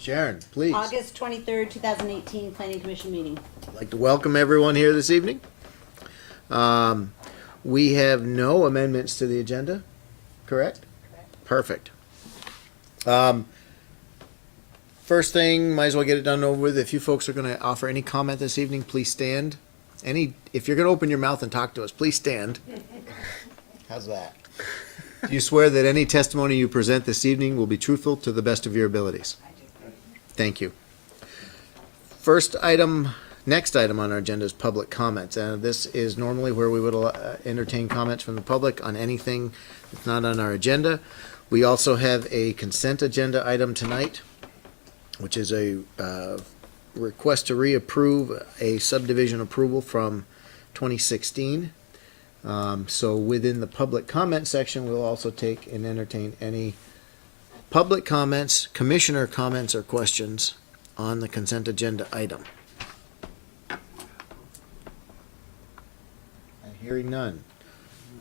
Sharon, please. August 23rd, 2018 Planning Commission meeting. I'd like to welcome everyone here this evening. We have no amendments to the agenda, correct? Perfect. First thing, might as well get it done over with. If you folks are going to offer any comment this evening, please stand. If you're going to open your mouth and talk to us, please stand. How's that? Do you swear that any testimony you present this evening will be truthful to the best of your abilities? I do. Thank you. Next item on our agenda is public comments. And this is normally where we would entertain comments from the public on anything that's not on our agenda. We also have a consent agenda item tonight, which is a request to reapprove a subdivision approval from 2016. So within the public comment section, we'll also take and entertain any public comments, commissioner comments, or questions on the consent agenda item. Hearing none.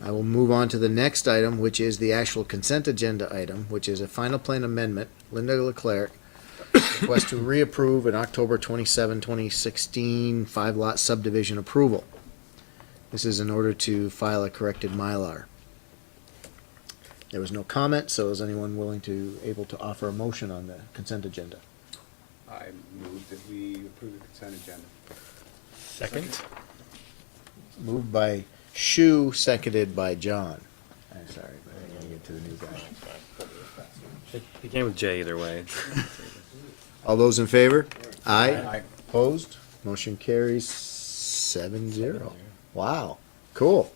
I will move on to the next item, which is the actual consent agenda item, which is a final plan amendment. Linda Leclerc, request to reapprove an October 27, 2016 5-lot subdivision approval. This is in order to file a corrected Mylar. There was no comment, so is anyone able to offer a motion on the consent agenda? I move that we approve the consent agenda. Second. Moved by Shu, seconded by John. I'm sorry, but I gotta get to the new guy. It began with J either way. All those in favor? Aye. Aye. Opposed? Motion carries 7-0. Wow, cool.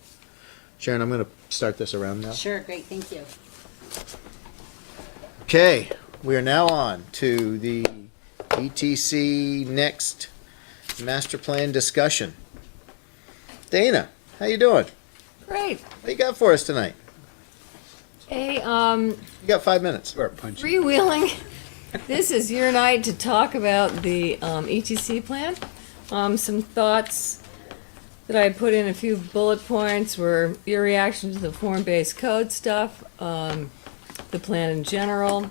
Sharon, I'm gonna start this around now. Sure, great, thank you. Okay, we are now on to the ETC next master plan discussion. Dana, how you doing? Great. What you got for us tonight? Hey, You got 5 minutes. We're punching. freewheeling. This is your night to talk about the ETC plan. Some thoughts that I put in a few bullet points were your reaction to the form-based code stuff, the plan in general,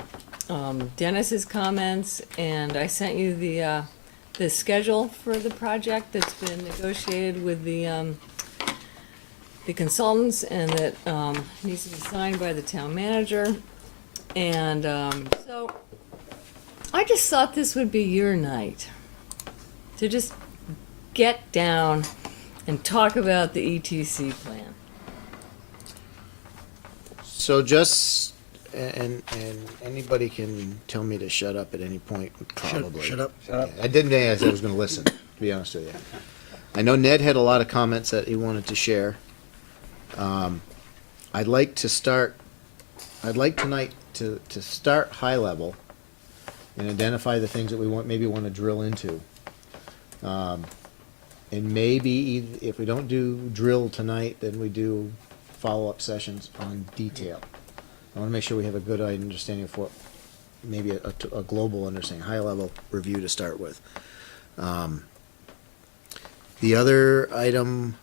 Dennis's comments, and I sent you the schedule for the project that's been negotiated with the consultants and that needs to be signed by the town manager. And so I just thought this would be your night to just get down and talk about the ETC plan. So just, and anybody can tell me to shut up at any point, probably. Shut up. Shut up. I didn't say I was gonna listen, to be honest with you. I know Ned had a lot of comments that he wanted to share. I'd like tonight to start high level and identify the things that we maybe want to drill into. And maybe if we don't do drill tonight, then we do follow-up sessions on detail. I want to make sure we have a good understanding of what, maybe a global understanding, high-level review to start with. The other item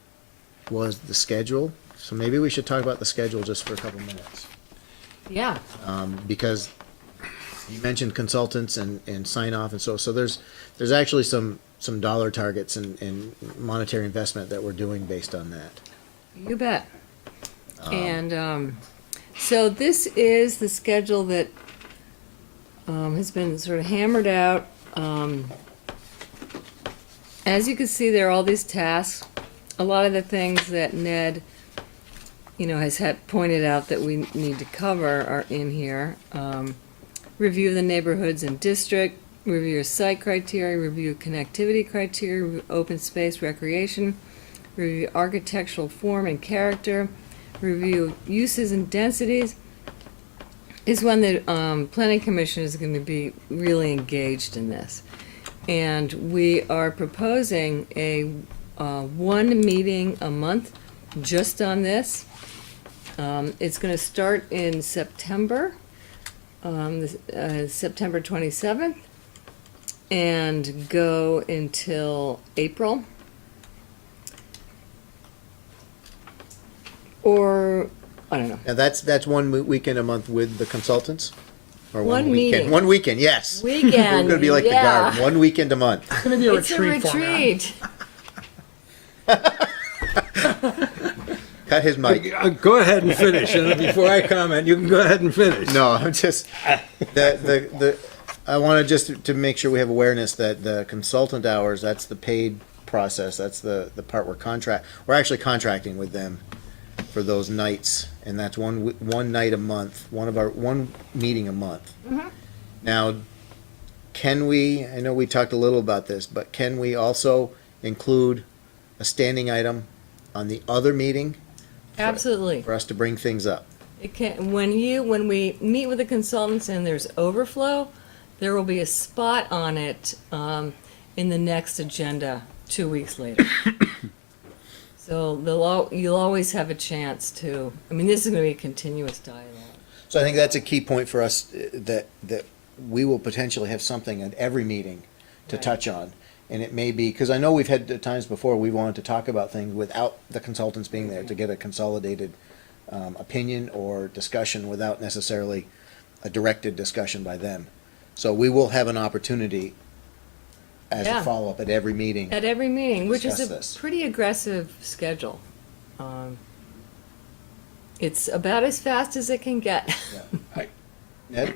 was the schedule, so maybe we should talk about the schedule just for a couple minutes. Yeah. Because you mentioned consultants and sign-off, and so there's actually some dollar targets and monetary investment that we're doing based on that. You bet. And so this is the schedule that has been sort of hammered out. As you can see, there are all these tasks. A lot of the things that Ned, has pointed out that we need to cover are in here. Review the neighborhoods and district, review your site criteria, review connectivity criteria, review open space recreation, review architectural form and character, review uses and densities, is when the planning commission is going to be really engaged in this. And we are proposing a one meeting a month just on this. It's going to start in September, September 27th, and go until April. Or, I don't know. Now that's one weekend a month with the consultants? Or One weekend. meeting. One weekend, yes. Weekend, We're gonna be like the yeah. garden, one weekend a month. It's gonna be a It's a retreat for me. retreat. Cut his mic. Go ahead and finish, and before I comment, you can go ahead and finish. No, I'm just, I wanna just to make sure we have awareness that the consultant hours, that's the paid process, that's the part we're actually contracting with them for those nights, and that's one night a month, one meeting a month. Now, can we, I know we talked a little about this, but can we also include a standing item on the other meeting Absolutely. for us to bring things up? It can, when we meet with the consultants and there's overflow, there will be a spot on it, in the next agenda 2 weeks later. So you'll always have a chance to, I mean, this is gonna be a continuous dialogue. So I think that's a key point for us, that we will potentially have something at every meeting to Right. touch on. And it may be, because I know we've had times before, we wanted to talk about things without the consultants being there to get a consolidated opinion or discussion without necessarily a directed discussion by them. So we will have an opportunity as a Yeah. follow-up at every meeting. At every meeting, which is Discuss a this. pretty aggressive schedule. It's about as fast as it can get. Ned?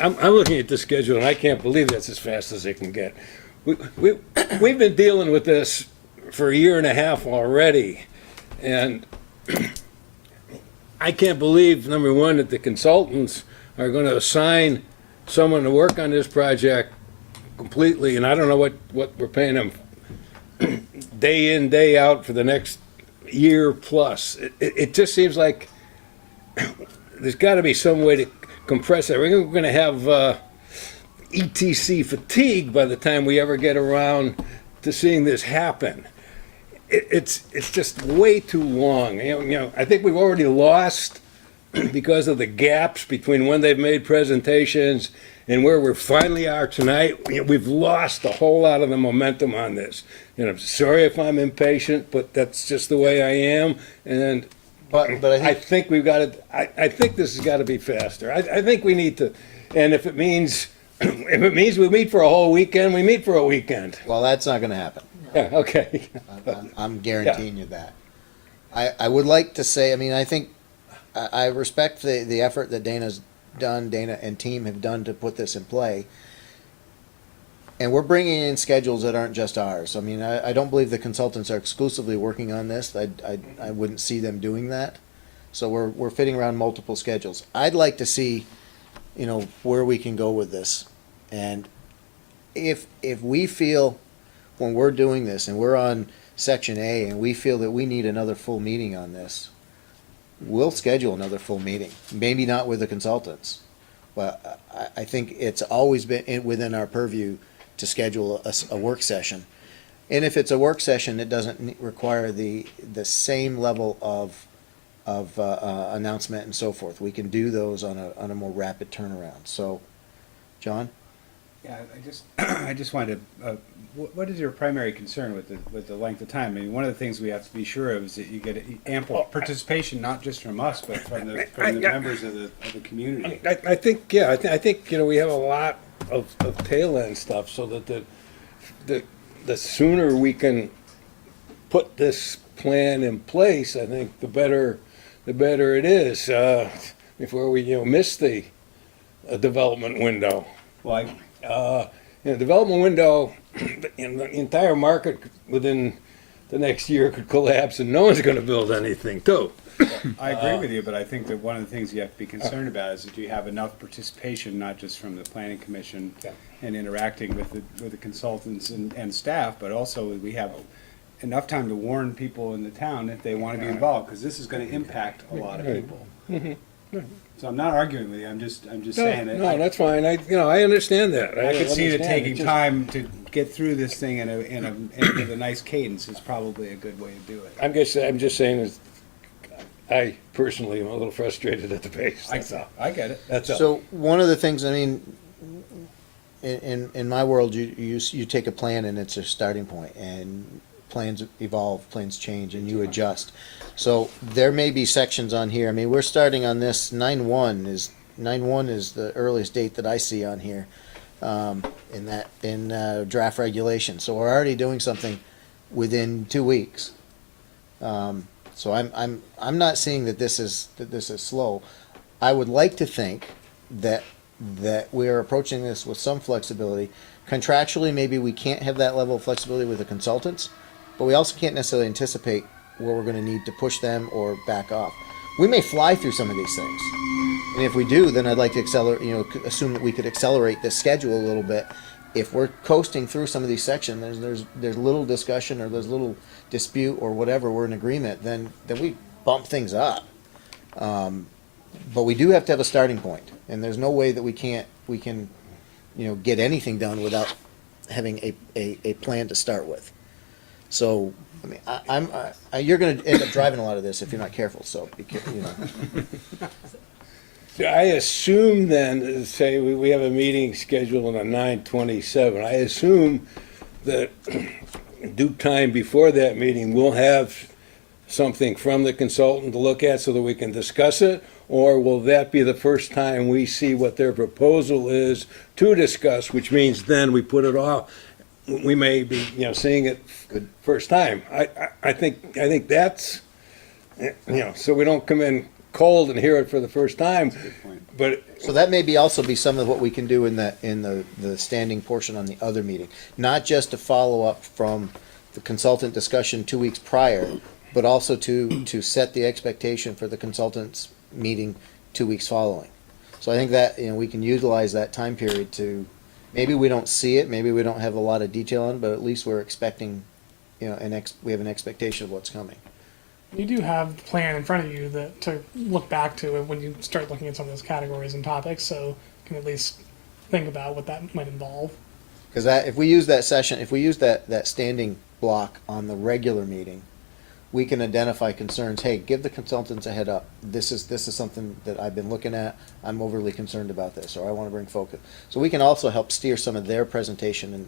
I'm looking at the schedule, and I can't believe that's as fast as it can get. We've been dealing with this for a year and a half already, and I can't believe, number one, that the consultants are going to assign someone to work on this project completely, and I don't know what we're paying them day in, day out for the next year plus. It just seems like there's got to be some way to compress it. We're going to have ETC fatigue by the time we ever get around to seeing this happen. It's just way too long. You know, I think we've already lost because of the gaps between when they've made presentations and where we finally are tonight. We've lost a whole lot of the momentum on this. And I'm sorry if I'm impatient, but that's just the way I am. And But I think we've got to. I think this has got to be faster. I think we need to. And if it means we meet for a whole weekend, we meet for a weekend. Well, that's not gonna happen. Yeah. Okay. I'm guaranteeing you that. I would like to say, I mean, I think, I respect the effort that Dana and team have done to put this in play. And we're bringing in schedules that aren't just ours. I mean, I don't believe the consultants are exclusively working on this. I wouldn't see them doing that. So we're fitting around multiple schedules. I'd like to see, where we can go with this. And if we feel when we're doing this and we're on section A and we feel that we need another full meeting on this, we'll schedule another full meeting. Maybe not with the consultants, but I think it's always been within our purview to schedule a work session. And if it's a work session, it doesn't require the same level of announcement and so forth. We can do those on a more rapid turnaround. So, John? Yeah, I just wanted to, what is your primary concern with the length of time? I mean, one of the things we have to be sure of is that you get ample participation, not just from us, but from the members of the community. I think we have a lot of tail end stuff, so that the sooner we can put this plan in place, I think the better it is, before we miss the development window. Well, Development window in the entire market within the next year could collapse, and no one's going to build anything too. I agree with you, but I think that one of the things you have to be concerned about is that you have enough participation, not just from the planning commission and interacting with the consultants and staff, but also we have enough time to warn people in the town if they want to be involved, because this is going to impact a lot of people. So I'm not arguing with you. I'm just saying that. No, that's fine. I understand that. I could see that understand. taking It's just- time to get through this thing with a nice cadence is probably a good way to do it. I'm just saying is, I personally am a little frustrated at the pace. That's all. I get it. That's all. So one of the things, I mean, in my world, you take a plan and it's a starting point, and plans evolve, plans change, and you adjust. So there may be sections on here. I mean, we're starting on this 9-1 is 9/1 is the earliest date that I see on here, in draft regulation. So we're already doing something within 2 weeks. So I'm not seeing that this is slow. I would like to think that we are approaching this with some flexibility. Contractually, maybe we can't have that level of flexibility with the consultants, but we also can't necessarily anticipate where we're going to need to push them or back off. We may fly through some of these things, and if we do, then I'd like to assume that we could accelerate the schedule a little bit. If we're coasting through some of these sections, there's little discussion or there's little dispute or whatever, we're in agreement, then we bump things up. But we do have to have a starting point, and there's no way that we can get anything done without having a plan to start with. So, I mean, you're going to end up driving a lot of this if you're not careful. So, So I assume then, say we have a meeting scheduled on 9/27. I assume that due time before that meeting, we'll have something from the consultant to look at so that we can discuss it? Or will that be the first time we see what their proposal is to discuss, which means then we put it off? We may be, seeing it first time. I think that's, so we don't come in cold and hear it for the first time. But so that may also be some of what we can do in the standing portion on the other meeting, not just to follow up from the consultant discussion 2 weeks prior, but also to set the expectation for the consultants meeting 2 weeks following. So I think that we can utilize that time period to, maybe we don't see it, maybe we don't have a lot of detail on it, but at least we're expecting, we have an expectation of what's coming. You do have the plan in front of you to look back to when you start looking at some of those categories and topics, so you can at least think about what that might involve. Because if we use that standing block on the regular meeting, we can identify concerns. Hey, give the consultants a head up. This is something that I've been looking at. I'm overly concerned about this, or I want to bring focus. So we can also help steer some of their presentation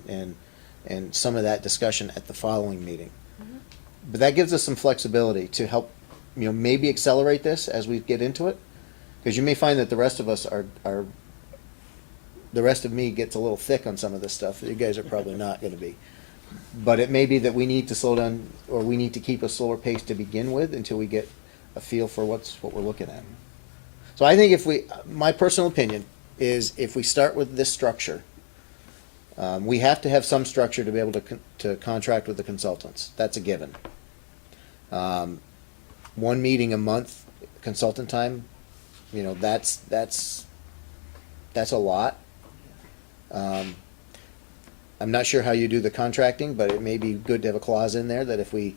and some of that discussion at the following meeting. But that gives us some flexibility to help, maybe accelerate this as we get into it. Because you may find that the rest of us the rest of me gets a little thick on some of this stuff. You guys are probably not going to be. But it may be that we need to slow down, or we need to keep a slower pace to begin with until we get a feel for what we're looking at. So I think my personal opinion is if we start with this structure, we have to have some structure to be able to contract with the consultants. That's a given. One meeting a month, consultant time, that's a lot. I'm not sure how you do the contracting, but it may be good to have a clause in there that if we,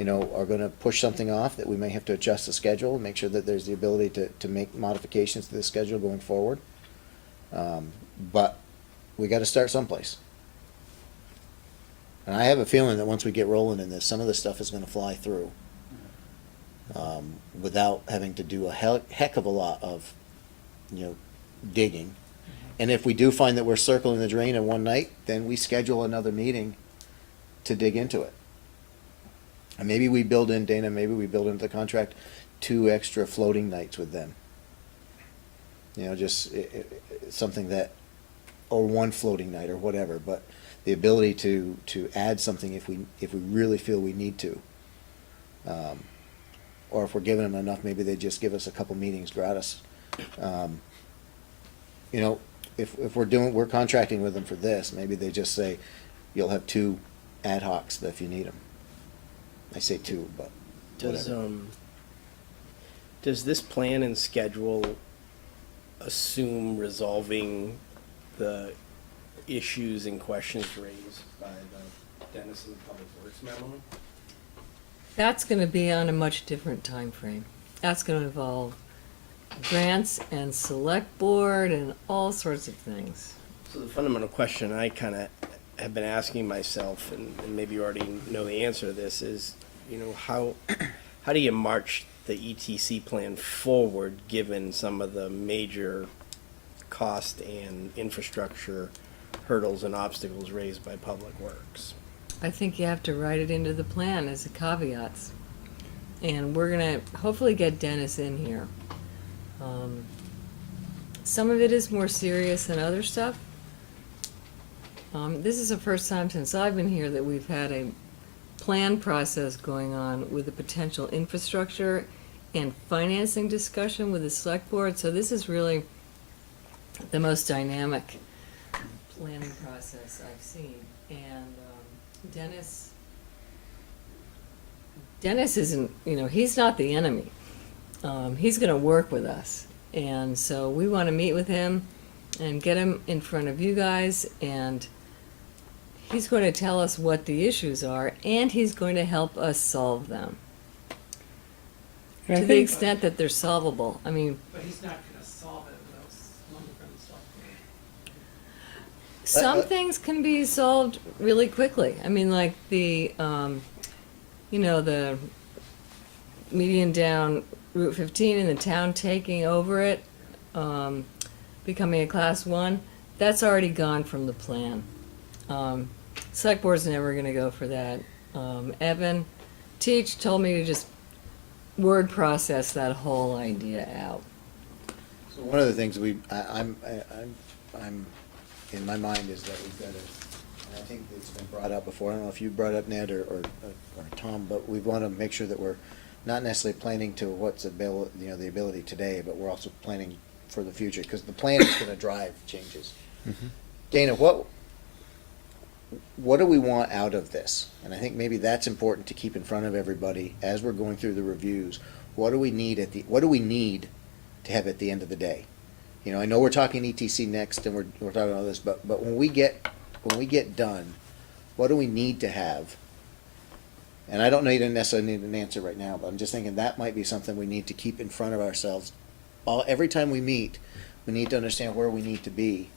are going to push something off, that we may have to adjust the schedule, make sure that there's the ability to make modifications to the schedule going forward. But we got to start someplace. And I have a feeling that once we get rolling in this, some of this stuff is going to fly through without having to do a heck of a lot of, digging. And if we do find that we're circling the drain in one night, then we schedule another meeting to dig into it. And maybe we build in, Dana, maybe we build into the contract 2 extra floating nights with them. Just something that, or 1 floating night or whatever, but the ability to add something if we really feel we need to. Or if we're giving them enough, maybe they just give us a couple meetings gratis. If we're contracting with them for this, maybe they just say, you'll have 2 ad hocs if you need them. I say 2, but whatever. Does this plan and schedule assume resolving the issues and questions raised by the Denison Public Works memo? That's gonna be on a much different time frame. That's gonna involve grants and select board and all sorts of things. So the fundamental question I kind of have been asking myself, and maybe you already know the answer to this, is, how do you march the ETC plan forward given some of the major cost and infrastructure hurdles and obstacles raised by Public Works? I think you have to write it into the plan as a caveats. And we're gonna hopefully get Dennis in here. some of it is more serious than other stuff. This is the first time since I've been here that we've had a plan process going on with a potential infrastructure and financing discussion with the select board, so this is really the most dynamic planning process I've seen. And Dennis isn't, he's not the enemy. He's gonna work with us. And so we wanna meet with him and get him in front of you guys, and he's going to tell us what the issues are, and he's going to help us solve them. And I To the think- extent that they're solvable. I mean, But he's not gonna solve it without money from the select board. some things can be solved really quickly. I mean, like the median down Route 15 and the town taking over it, becoming a class 1, that's already gone from the plan. Select board's never gonna go for that. Evan Teach told me to just word process that whole idea out. So one of the things I'm in my mind is that we've got to, and I think it's been brought up before, I don't know if you brought up Ned or Tom, but we want to make sure that we're not necessarily planning to what's the ability today, but we're also planning for the future, because the plan is going to drive changes. Dana, what do we want out of this? And I think maybe that's important to keep in front of everybody as we're going through the reviews. What do we need to have at the end of the day? I know we're talking ETC next, and we're talking about this, but when we get done, what do we need to have? And I don't know, you don't necessarily need an answer right now, but I'm just thinking that might be something we need to keep in front of ourselves. Every time we meet, we need to understand where we need to be.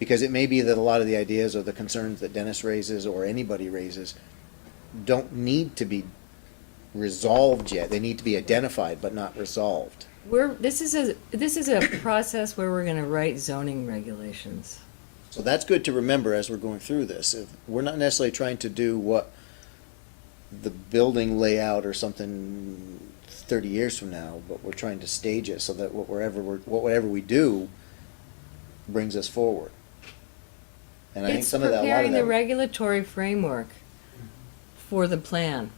Because it may be that a lot of the ideas or the concerns that Dennis raises or anybody raises don't need to be resolved yet. They need to be identified but not resolved. This is a process where we're gonna write zoning regulations. So that's good to remember as we're going through this. We're not necessarily trying to do what the building layout or something 30 years from now, but we're trying to stage it so that whatever we do brings us forward. And I think It's some of that, a lot of preparing the that, regulatory framework for the plan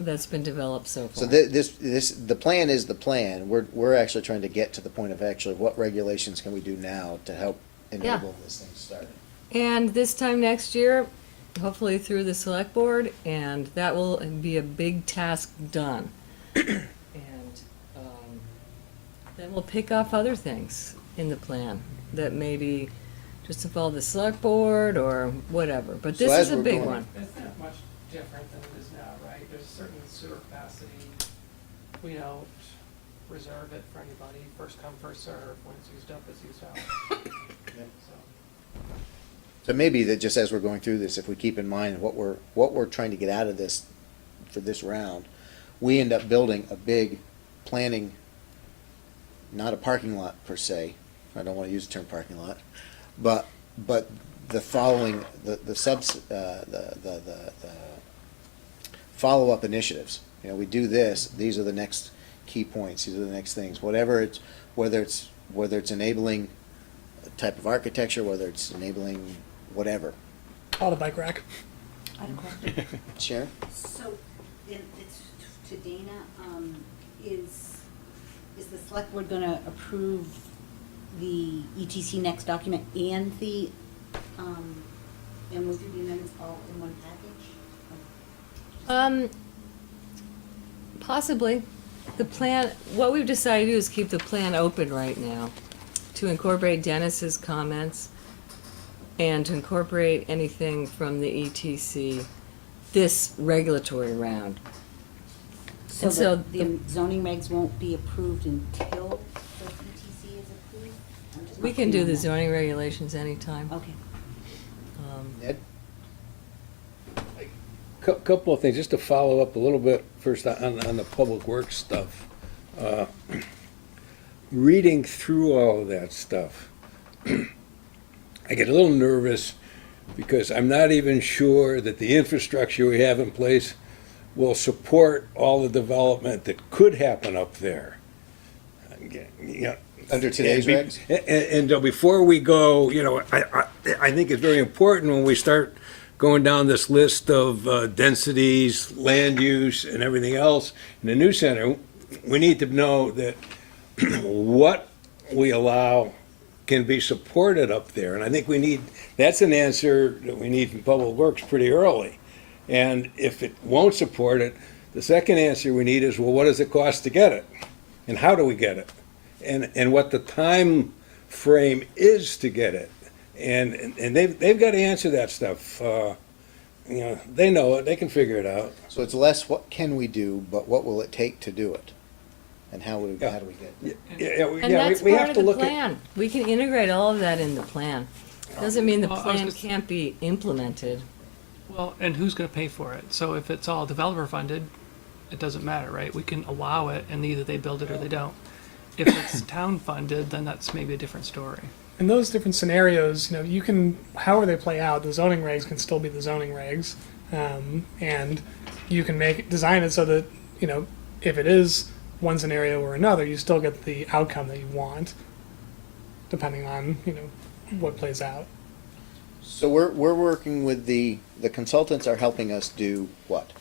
that's been developed so so far. the plan is the plan. We're actually trying to get to the point of actually what regulations can we do now to help enable this thing to start. And this time next year, hopefully through the select board, and that will be a big task done. And then we'll pick off other things in the plan that maybe just involve the select board or whatever, but So this as is a we're big going- one. It's not much different than it is now, right? There's certain sewer capacity. We don't reserve it for anybody, first come, first serve. When it's used up, it's used up. So, So maybe that just as we're going through this, if we keep in mind what we're trying to get out of this for this round, we end up building a big planning, not a parking lot per se. I don't want to use the term parking lot, but the following the follow-up initiatives. We do this. These are the next key points. These are the next things. Whether it's enabling a type of architecture, whether it's enabling whatever. auto bike rack. I have a question. Sharon? So, it's to Dana, is the select board gonna approve the ETC next document and and we'll do the amendments all in one package? Possibly. The plan, what we've decided to do is keep the plan open right now to incorporate Dennis's comments and to incorporate anything from the ETC this regulatory round. So And so the zoning regs won't be approved until the ETC is approved? I'm just We not can clear do on the that. zoning regulations anytime. Okay. Ned? Couple of things, just to follow up a little bit first on the public works stuff. Reading through all of that stuff, I get a little nervous because I'm not even sure that the infrastructure we have in place will support all the development that could happen up there. Under today's regs? And before we go, you know, I think it's very important when we start going down this list of densities, land use, and everything else in the new center, we need to know that what we allow can be supported up there. And I think that's an answer that we need from Public Works pretty early. And if it won't support it, the second answer we need is, well, what does it cost to get it? And how do we get it? And what the time frame is to get it. And they've got to answer that stuff. You know, they know it, they can figure it out. So it's less what can we do, but what will it take to do it? And how do we get it? And that's we part have of to the look at. plan. We can integrate all of that in the plan. Doesn't mean the Well, I was plan just- can't be implemented. Well, and who's gonna pay for it? So if it's all developer funded, it doesn't matter, right? We can allow it and either they build it or they don't. If it's town funded, then that's maybe a different story. In those different scenarios, you know, you can, however they play out, the zoning regs can still be the zoning regs. And you can design it so that, you know, if it is one scenario or another, you still get the outcome that you want, depending on, you know, what plays out. So we're working with the consultants are helping us do what?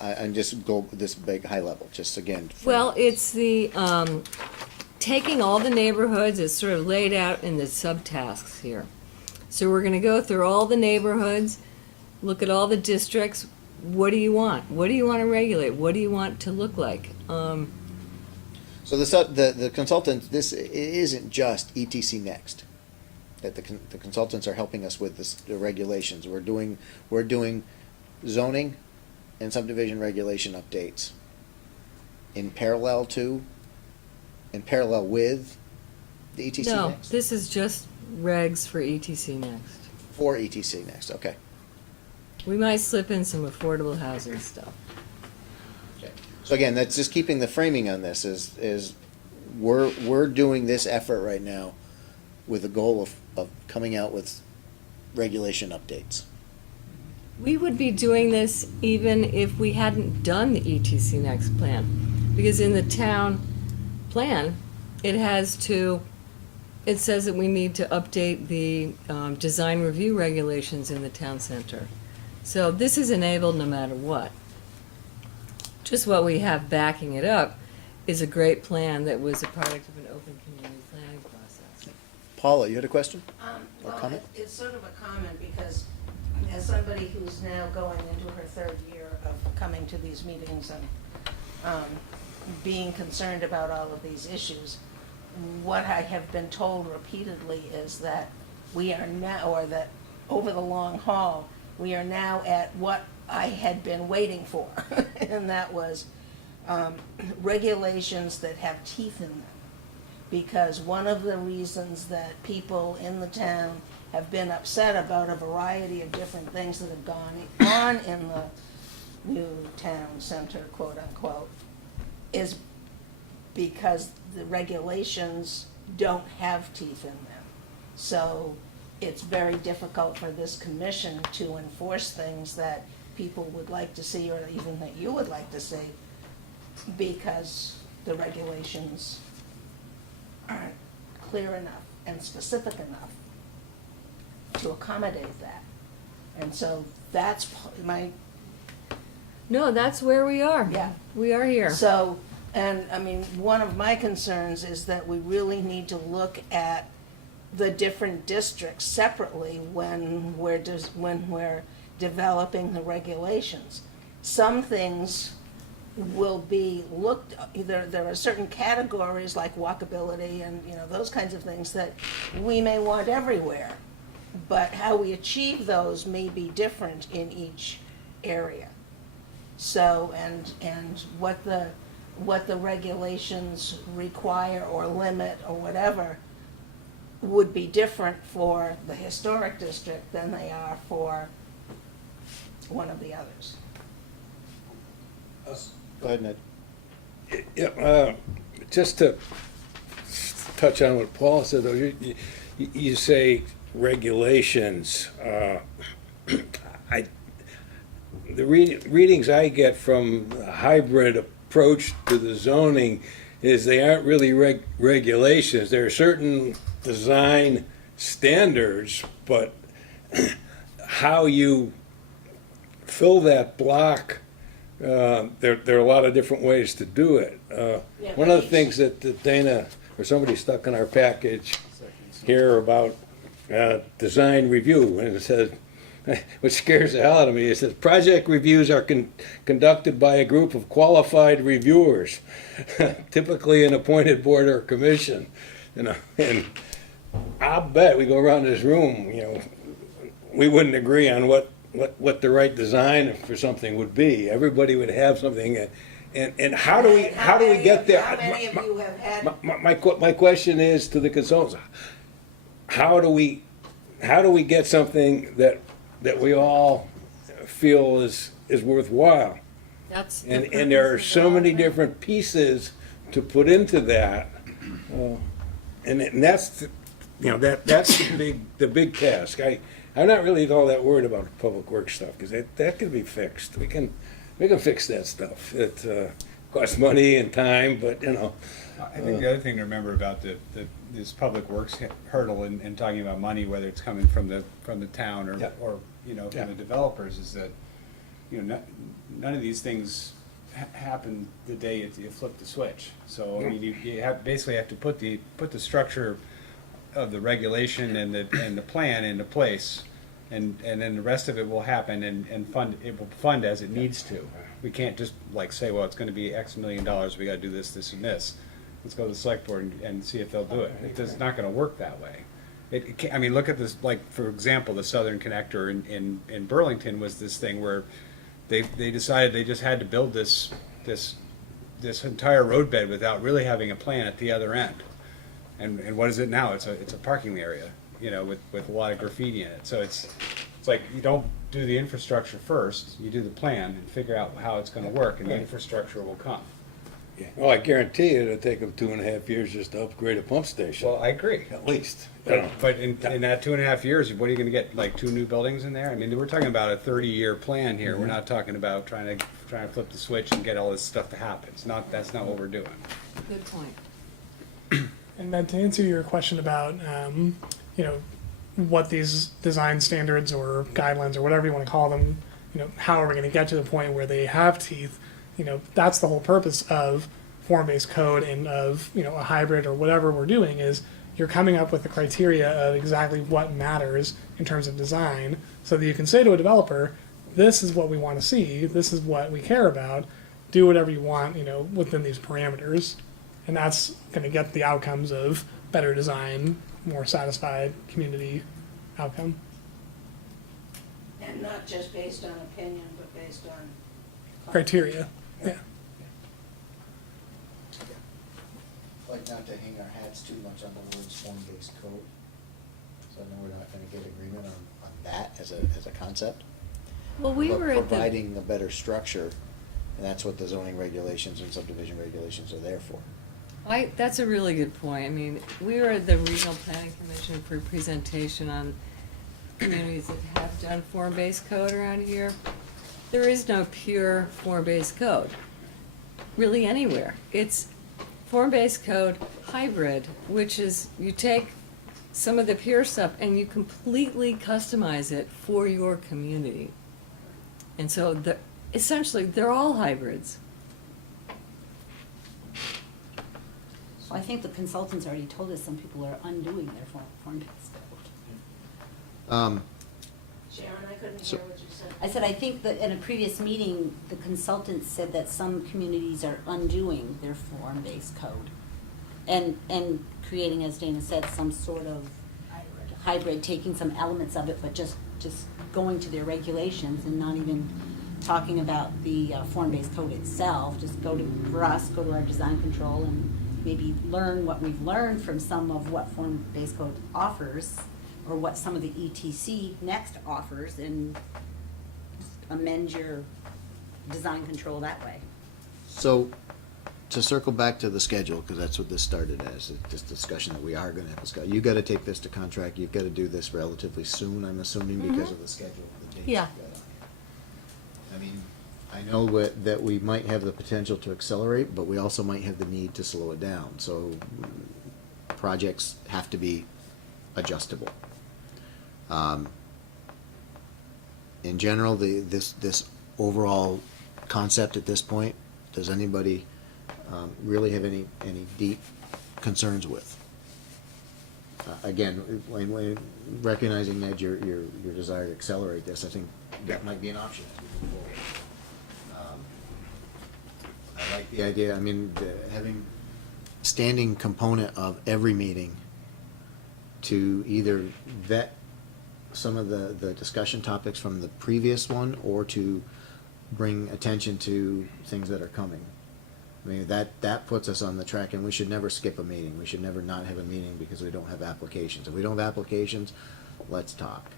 And just go this big high level, just again. Well, it's the, taking all the neighborhoods, it's sort of laid out in the subtasks here. So we're gonna go through all the neighborhoods, look at all the districts. What do you want? What do you want to regulate? What do you want to look like? So the consultant, this isn't just ETC Next. That the consultants are helping us with the regulations. We're doing zoning and subdivision regulation updates in parallel with the ETC No, Next? this is just regs for ETC Next. For ETC Next, okay. We might slip in some affordable housing stuff. So again, that's just keeping the framing on this is we're doing this effort right now with the goal of coming out with regulation updates. We would be doing this even if we hadn't done the ETC Next plan. Because in the town plan, it says that we need to update the design review regulations in the town center. So this is enabled no matter what. Just what we have backing it up is a great plan that was a product of an open community planning process. Paula, you had a question? Or Well, comment? it's sort of a comment because as somebody who's now going into her third year of coming to these meetings and being concerned about all of these issues, what I have been told repeatedly is that we are now, or that over the long haul, we are now at what I had been waiting for, and that was regulations that have teeth in them. Because one of the reasons that people in the town have been upset about a variety of different things that have gone on in the new town center, quote unquote, is because the regulations don't have teeth in them. So it's very difficult for this commission to enforce things that people would like to see, or even that you would like to see, because the regulations aren't clear enough and specific enough to accommodate that. And so that's my, No, that's where we are. yeah. We are here. So, and I mean, one of my concerns is that we really need to look at the different districts separately when we're developing the regulations. Some things will be looked, there are certain categories like walkability and, you know, those kinds of things that we may want everywhere. But how we achieve those may be different in each area. So, and what the regulations require or limit or whatever would be different for the historic district than they are for one of the others. Go ahead, Ned. Yeah, just to touch on what Paul said, though, you say regulations. The readings I get from the hybrid approach to the zoning is they aren't really regulations. There are certain design standards, but how you fill that block, there are a lot of different ways to do it. One of the things that Dana, or somebody stuck in our package here about design review, and it says, which scares the hell out of me, it says, project reviews are conducted by a group of qualified reviewers, typically an appointed board or commission. And I'll bet we go around this room, we wouldn't agree on what the right design for something would be. Everybody would have something, and how do we get there? How many of you have had? My question is to the consultants: how do we get something that we all feel is worthwhile? That's the And there are purpose of so many development. different pieces to put into that, and that's that's the big task. I'm not really all that worried about the public works stuff, because that can be fixed. We can fix that stuff. It costs money and time, but I think the other thing to remember about this public works hurdle in talking about money, whether it's coming from the town or Yeah. from Yeah. the developers, is that none of these things happen the day you flip the switch. So I mean, you basically have to put the structure of the regulation and the plan into place, and then the rest of it will happen and it will fund as it needs to. We can't just say, well, it's going to be X million dollars. We got to do this, this, and this. Let's go to the select board and see if they'll do it. It's not going to work that way. I mean, look at this. For example, the Southern Connector in Burlington was this thing where they decided they just had to build this entire roadbed without really having a plan at the other end. And what is it now? It's a parking area, with a lot of graffiti in it. So it's like you don't do the infrastructure first. You do the plan and figure out how it's going to work, and the infrastructure will come. well, I guarantee you it'll take them 2.5 years just to upgrade a pump station, Well, I agree. at least. But in that 2.5 years, what are you going to get? 2 new buildings in there? I mean, we're talking about a 30-year plan here. We're not talking about trying to flip the switch and get all this stuff to happen. That's not what we're doing. Good point. And then to answer your question about, what these design standards or guidelines or whatever you want to call them, how are we going to get to the point where they have teeth? That's the whole purpose of form-based code and of, a hybrid or whatever we're doing is you're coming up with the criteria of exactly what matters in terms of design so that you can say to a developer, this is what we want to see, this is what we care about, do whatever you want, within these parameters. And that's going to get the outcomes of better design, more satisfied community outcome. And not just based on opinion, but based on. Criteria. Yeah. Like not to hang our hats too much on the words form-based code. So I know we're not gonna get agreement on that as a concept. Well, we But were at the, providing a better structure, and that's what the zoning regulations and subdivision regulations are there for. that's a really good point. I mean, we were at the Regional Planning Commission for a presentation on communities that have done form-based code around here. There is no pure form-based code, really anywhere. It's form-based code hybrid, which is you take some of the pure stuff and you completely customize it for your community. And so essentially, they're all hybrids. Well, I think the consultants already told us some people are undoing their form-based code. Sharon, I couldn't So- hear what you said. I said, I think that in a previous meeting, the consultants said that some communities are undoing their form-based code and creating, as Dana said, some sort of hybrid, taking some elements of it, but just going to their regulations and not even talking about the form-based code itself. Just go to our design control and maybe learn what we've learned from some of what form-based code offers, or what some of the ETC next offers, and amend your design control that way. So, to circle back to the schedule, because that's what this started as, this discussion that we are gonna have discuss. You gotta take this to contract, you've gotta do this relatively soon, I'm assuming, because of the schedule, the dates you've Yeah. got on here. I mean, I know that we might have the potential to accelerate, but we also might have the need to slow it down, so projects have to be adjustable. In general, this overall concept at this point, does anybody really have any deep concerns with? Again, when recognizing that your desire to accelerate this, I think that might be an option as we move forward. I like the idea, I mean, having standing component of every meeting to either vet some of the discussion topics from the previous one, or to bring attention to things that are coming. I mean, that puts us on the track, and we should never skip a meeting. We should never not have a meeting because we don't have applications. If we don't have applications, let's talk.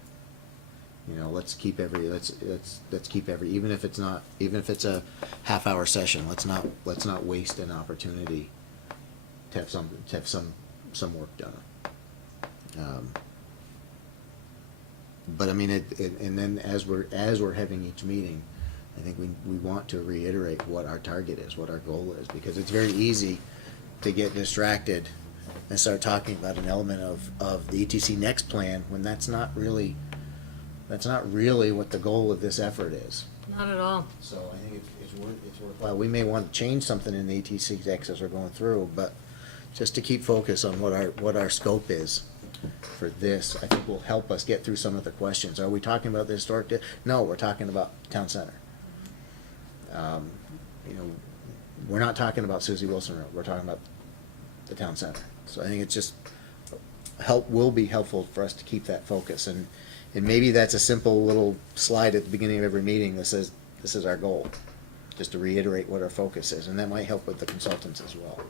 You know, let's keep every, even if it's a half-hour session, let's not waste an opportunity to have some work done. But I mean, and then as we're having each meeting, I think we want to reiterate what our target is, what our goal is, because it's very easy to get distracted and start talking about an element of the ETC Next plan when that's not really what the goal of this effort is. Not at all. So I think it's worthwhile. We may want to change something in the ETC Next as we're going through, but just to keep focus on what our scope is for this, I think will help us get through some of the questions. Are we talking about the historic? No, we're talking about town center. You know, we're not talking about Susie Wilson Road. We're talking about the town center. So I think it's just will be helpful for us to keep that focus, and maybe that's a simple little slide at the beginning of every meeting that says this is our goal, just to reiterate what our focus is, and that might help with the consultants as well.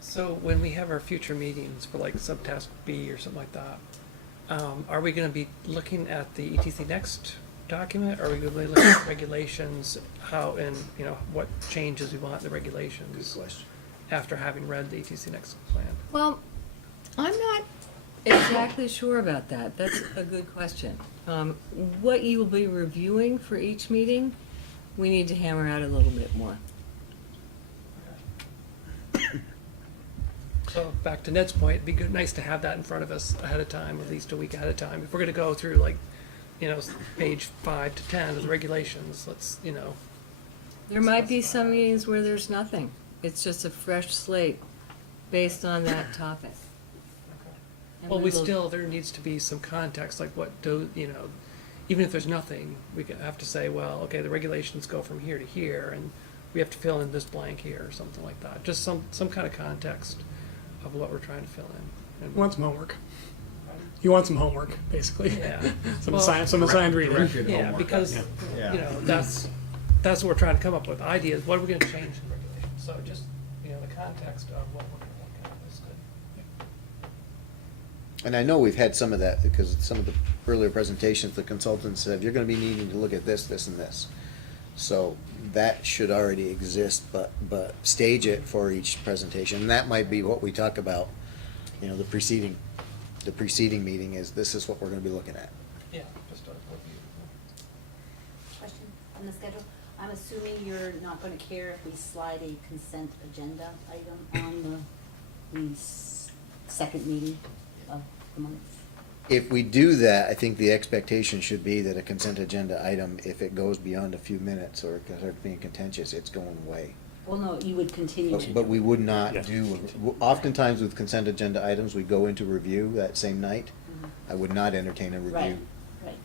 So when we have our future meetings for like subtask B or something like that, are we gonna be looking at the ETC Next document? Or are we gonna be looking at regulations, how, and, you know, what changes we want in the regulations? Good question. After having read the ETC Next plan? Well, I'm not exactly sure about that. That's a good question. What you will be reviewing for each meeting, we need to hammer out a little bit more. So back to Ned's point, it'd be good, nice to have that in front of us ahead of time, at least a week ahead of time. If we're gonna go through like, you know, page 5 to 10 of the regulations, let's, you know. There might be some meetings where there's nothing. It's just a fresh slate based on that topic. And Well, will- there needs to be some context, like what you know, even if there's nothing, we could have to say, well, okay, the regulations go from here to here, and we have to fill in this blank here, or something like that. Just some kind of context of what we're trying to fill in. You want some homework. You want some homework, basically. Yeah. Some Well, assigned reading. Directed Yeah, homework. because, Yeah. you know, that's what we're trying to come up with, ideas, what are we gonna change in regulations? So just, you know, the context of what we're gonna look at is good. And I know we've had some of that, because some of the earlier presentations, the consultants said, you're gonna be needing to look at this, this, and this. So that should already exist, but stage it for each presentation. And that might be what we talk about, you know, the preceding meeting is, this is what we're gonna be looking at. Yeah, just a review. Question on the schedule. I'm assuming you're not gonna care if we slide a consent agenda item on the second meeting of the month? If we do that, I think the expectation should be that a consent agenda item, if it goes beyond a few minutes or starts being contentious, it's going away. Well, no, you would continue to. But we would not Yeah. do, oftentimes with consent agenda items, we go into review that same night. Mhm. I would not entertain a Right, review. right.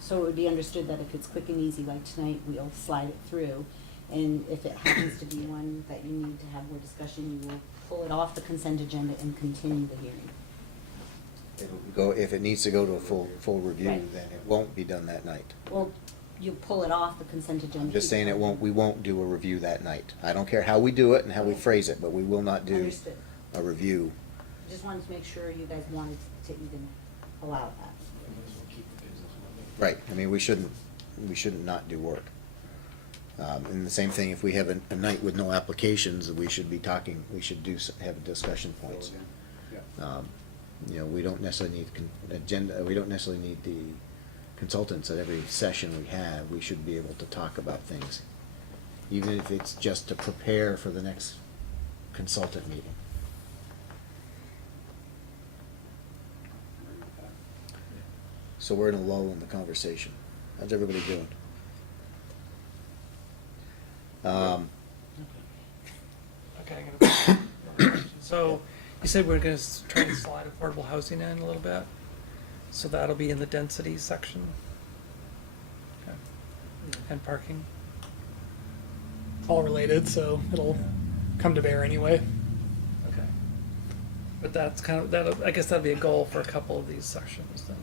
So it would be understood that if it's quick and easy like tonight, we'll slide it through. And if it happens to be one that you need to have more discussion, you will pull it off the consent agenda and continue the hearing. It'll go, if it needs to go to a full review, Right. then it won't be done that night. Well, you pull it off the consent agenda. I'm just saying we won't do a review that night. I don't care how we do it and how we phrase it, but we will not do Understood. a review. Just wanted to make sure you guys wanted to even allow that. Right, I mean, we shouldn't not do work. And the same thing, if we have a night with no applications, we should be talking, we should have discussion points. Yeah. You know, we don't necessarily need agenda, we don't necessarily need the consultants at every session we have, we should be able to talk about things, even if it's just to prepare for the next consultant meeting. So we're in a lull in the conversation. How's everybody doing? Okay, I'm gonna. So, you said we're gonna try to slide affordable housing in a little bit, so that'll be in the density section. Okay. And parking. It's all related, so it'll come to bear anyway. Okay. But that's kind of, that'll, I guess that'll be a goal for a couple of these sections then.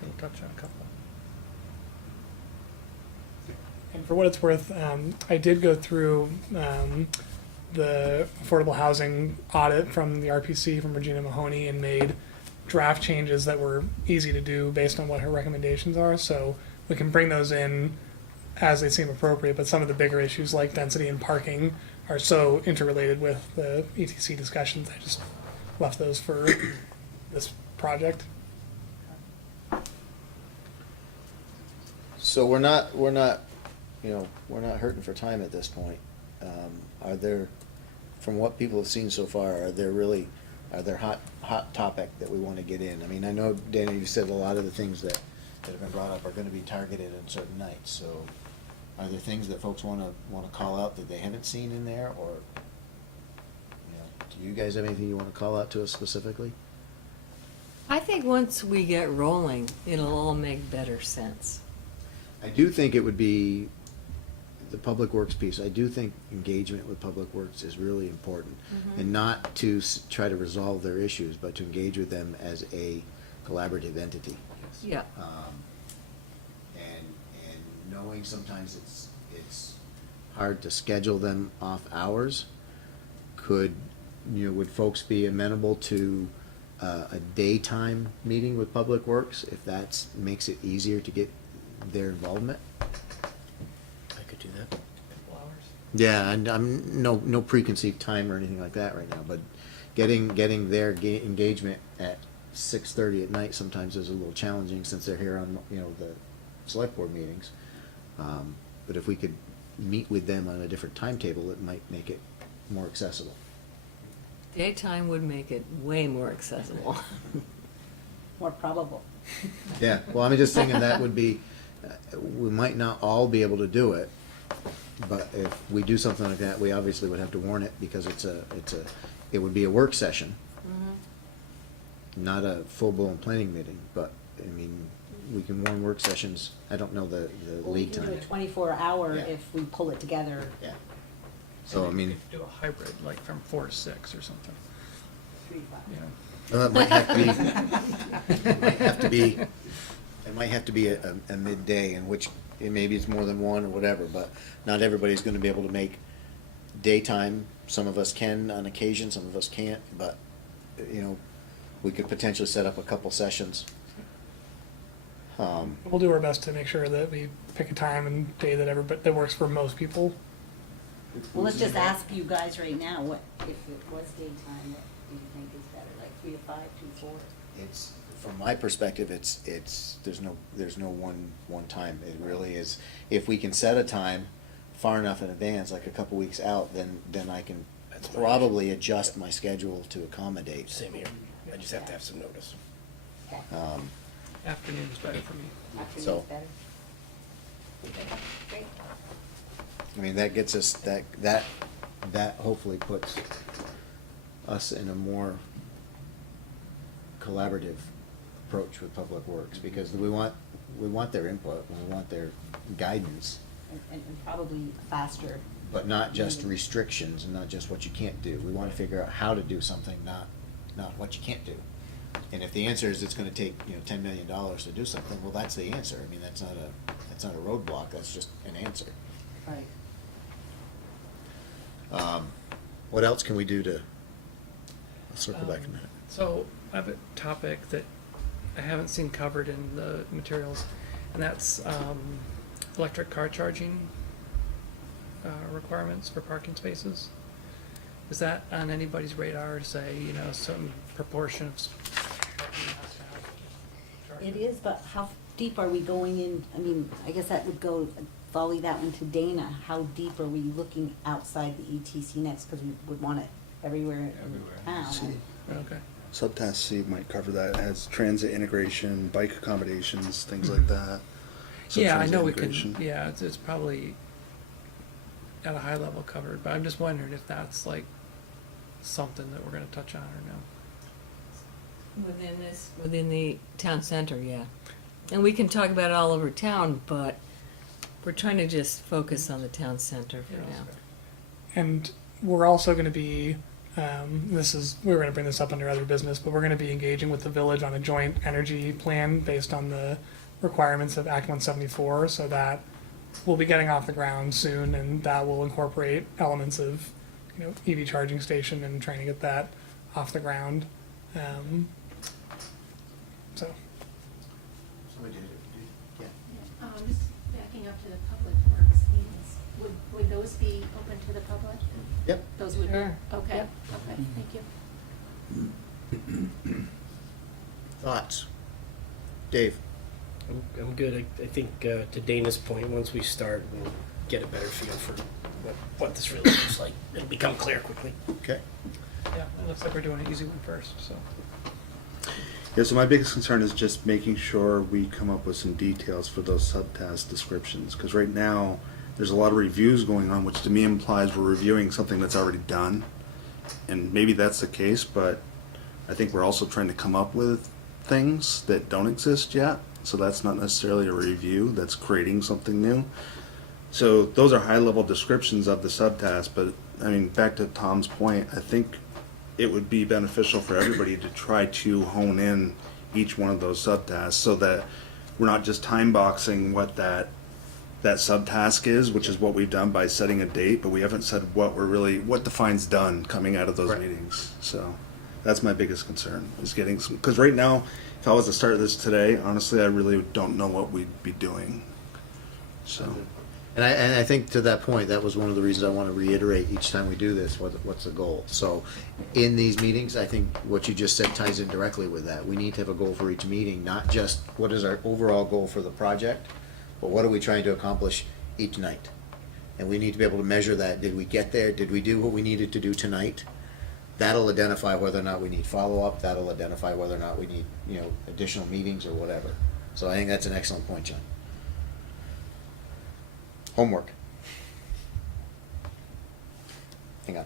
We'll touch on a couple. And for what it's worth, I did go through the affordable housing audit from the RPC from Regina Mahoney and made draft changes that were easy to do based on what her recommendations are. So we can bring those in as they seem appropriate, but some of the bigger issues like density and parking are so interrelated with the ETC discussions. I just left those for this project. So we're not, we're not hurting for time at this point. Are there, from what people have seen so far, are there hot topic that we want to get in? I mean, I know, Dana, you said a lot of the things that have been brought up are gonna be targeted on certain nights, so are there things that folks wanna call out that they haven't seen in there, or, do you guys have anything you wanna call out to us specifically? I think once we get rolling, it'll all make better sense. I do think it would be the public works piece. I do think engagement with public works is really important, and not to try to resolve their issues, but to engage with them as a collaborative entity. Yeah. And knowing sometimes it's hard to schedule them off hours. Would folks be amenable to a daytime meeting with public works if that makes it easier to get their involvement? I could do that. Couple hours. Yeah, and I'm no preconceived time or anything like that right now, but getting their engagement at 6:30 at night sometimes is a little challenging since they're here on the select board meetings. But if we could meet with them on a different timetable, it might make it more accessible. Daytime would make it way more accessible. More probable. Yeah, well, I'm just thinking that would be, we might not all be able to do it, but if we do something like that, we obviously would have to warn it because it would be a work session, not a full-blown planning meeting, but, I mean, we can warn work sessions. I don't know the Well, we lead can do time. a 24-hour Yeah. if we pull it together. Yeah. So, I mean, Do a hybrid, like from 4 to 6 or something, 3 to 5. you know? it might have to be a midday in which maybe it's more than one or whatever, but not everybody's gonna be able to make daytime. Some of us can on occasion, some of us can't, but, we could potentially set up a couple sessions. We'll do our best to make sure that we pick a time and day that works for most people. Well, let's just ask you guys right now, what, if it was daytime, what do you think is better, like 3 to 5, 2 to 4? It's, from my perspective, there's no one time. It really is, if we can set a time far enough in advance, like a couple weeks out, then I can probably adjust my schedule to accommodate. Same here. I just have to have some notice. Okay. Afternoon is better for me. Afternoon's So- better? Okay, great. I mean, that gets us, that hopefully puts us in a more collaborative approach with Public Works, because we want their input, and we want their guidance, And probably faster. but not just restrictions and not just what you can't do. We wanna figure out how to do something, not what you can't do. And if the answer is it's gonna take, $10 million to do something, well, that's the answer. I mean, that's not a roadblock, that's just an answer. Right. What else can we do to, let's circle back a minute. So I have a topic that I haven't seen covered in the materials, and that's electric car charging requirements for parking spaces. Is that on anybody's radar to say, some proportion of parking has to have It charging? is, but how deep are we going in, I mean, I guess that would go, volley that one to Dana, how deep are we looking outside the ETC next, because we would want it everywhere in town. See, Okay. Subtask C might cover that. It has transit integration, bike accommodations, things like that. So Yeah, I transit know we can, integration. yeah, it's probably at a high level covered, but I'm just wondering if that's like something that we're gonna touch on or no. Within the town center, yeah. And we can talk about it all over town, but we're trying to just focus on the town center for now. And we're also gonna be, we were gonna bring this up under other business, but we're gonna be engaging with the village on a joint energy plan based on the requirements of Act 174, so that will be getting off the ground soon, and that will incorporate elements of, EV charging station and trying to get that off the ground. So, Just backing up to the public works meetings, would those be open to the public? Yep. Those would be, Sure. okay, Yep. okay, thank you. Thoughts? Dave? I'm good. I think to Dana's point, once we start, we'll get a better feel for what this really looks like. It'll become clear quickly. Okay. yeah, it looks like we're doing an easy one first, so. Yeah, so my biggest concern is just making sure we come up with some details for those subtask descriptions. Because right now, there's a lot of reviews going on, which to me implies we're reviewing something that's already done. And maybe that's the case, but I think we're also trying to come up with things that don't exist yet. So that's not necessarily a review, that's creating something new. So those are high-level descriptions of the subtask, but I mean, back to Tom's point, I think it would be beneficial for everybody to try to hone in each one of those subtasks so that we're not just time boxing what that subtask is, which is what we've done by setting a date, but we haven't said what defines done coming out of those Right. meetings. So that's my biggest concern, is getting some, because right now, if I was to start this today, honestly, I really don't know what we'd be doing. So. And I think to that point, that was one of the reasons I want to reiterate each time we do this, what's the goal? So in these meetings, I think what you just said ties in directly with that. We need to have a goal for each meeting, not just what is our overall goal for the project, but what are we trying to accomplish each night? And we need to be able to measure that. Did we get there? Did we do what we needed to do tonight? That'll identify whether or not we need follow-up. That'll identify whether or not we need, additional meetings or whatever. So I think that's an excellent point, John. Homework. Hang on.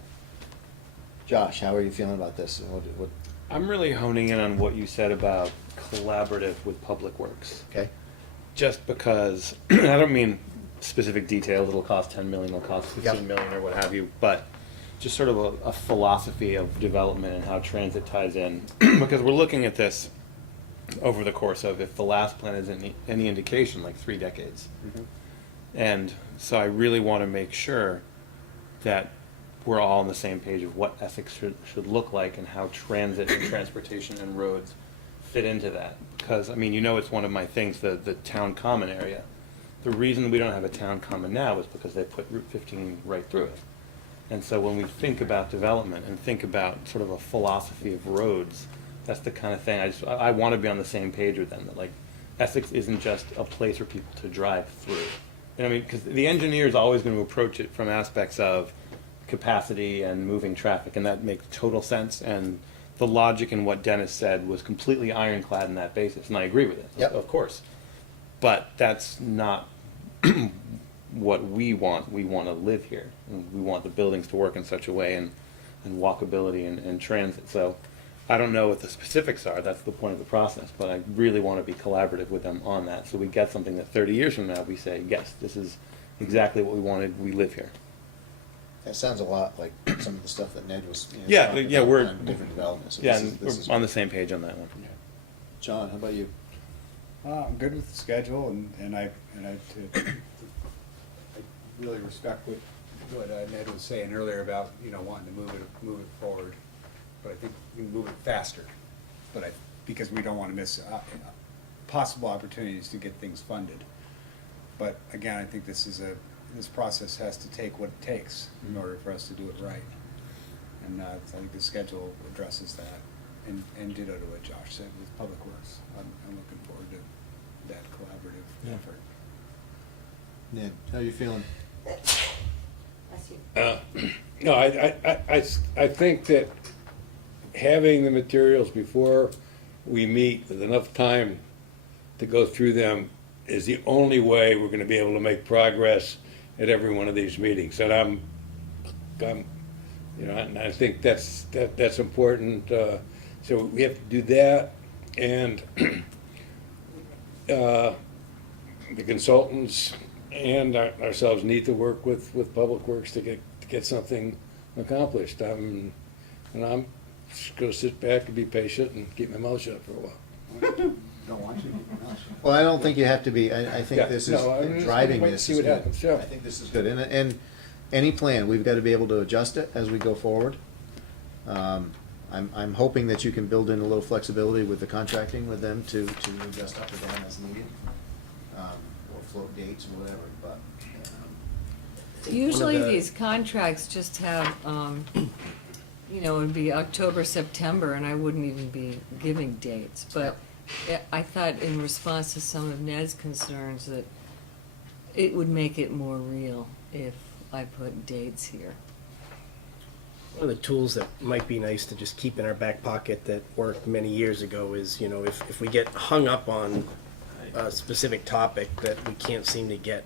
Josh, how are you feeling about this? What, I'm really honing in on what you said about collaborative with Public Works. okay? Just because, I don't mean specific details, it'll cost 10 million, it'll cost 15 million or what have you, but just sort of a philosophy of development and how transit ties in. Because we're looking at this over the course of, if the last plan is any indication, like 3 decades. And so I really want to make sure that we're all on the same page of what Essex should look like and how transit and transportation and roads fit into that. Because, I mean, it's one of my things, the town common area. The reason we don't have a town common now is because they put Route 15 right through it. And so when we think about development and think about sort of a philosophy of roads, that's the kind of thing I want to be on the same page with them. That, like, Essex isn't just a place for people to drive through. Because the engineer is always going to approach it from aspects of capacity and moving traffic, and that makes total sense. And the logic in what Dennis said was completely ironclad in that basis, and I agree with it, Yep. of course. But that's not what we want. We want to live here. And we want the buildings to work in such a way, and walkability and transit. So I don't know what the specifics are. That's the point of the process. But I really want to be collaborative with them on that, so we get something that 30 years from now we say, yes, this is exactly what we wanted. We live here. That sounds a lot like some of the stuff that Ned was. Yeah, talking yeah, about we're- on different developments. So Yeah, this and is- this is we're on the same page on that one. John, how about you? I'm good with the schedule, and I really respect what Ned was saying earlier about, wanting to move it forward. But I think we can move it faster, because we don't want to miss possible opportunities to get things funded. But again, I think this process has to take what it takes in order for us to do it right. And I think the schedule addresses that, and ditto to what Josh said with Public Works. I'm looking forward to that collaborative effort. Ned, how you feeling? Bless you. No, I think that having the materials before we meet with enough time to go through them is the only way we're gonna be able to make progress at every one of these meetings. And I'm, you know, and I think that's important. So we have to do that, and the consultants and ourselves need to work with Public Works to get something accomplished. And I'm just gonna sit back and be patient and keep my mouth shut for a while. Don't want you. Well, I don't think you have to be. I think Yeah, this is no, I mean, driving wait and this see is what good. happens, yeah. I think this is good, and any plan we've got to be able to adjust it as we go forward. I'm hoping that you can build in a little flexibility with the contracting with them to adjust up or down as needed, or float dates or whatever. But Usually the- these contracts just have, you know, it'd be October, September, and I wouldn't even be giving dates. But I thought in response to some of Ned's concerns that it would make it more real if I put dates here. One of the tools that might be nice to just keep in our back pocket that worked many years ago is, you know, if we get hung up on a specific topic that we can't seem to get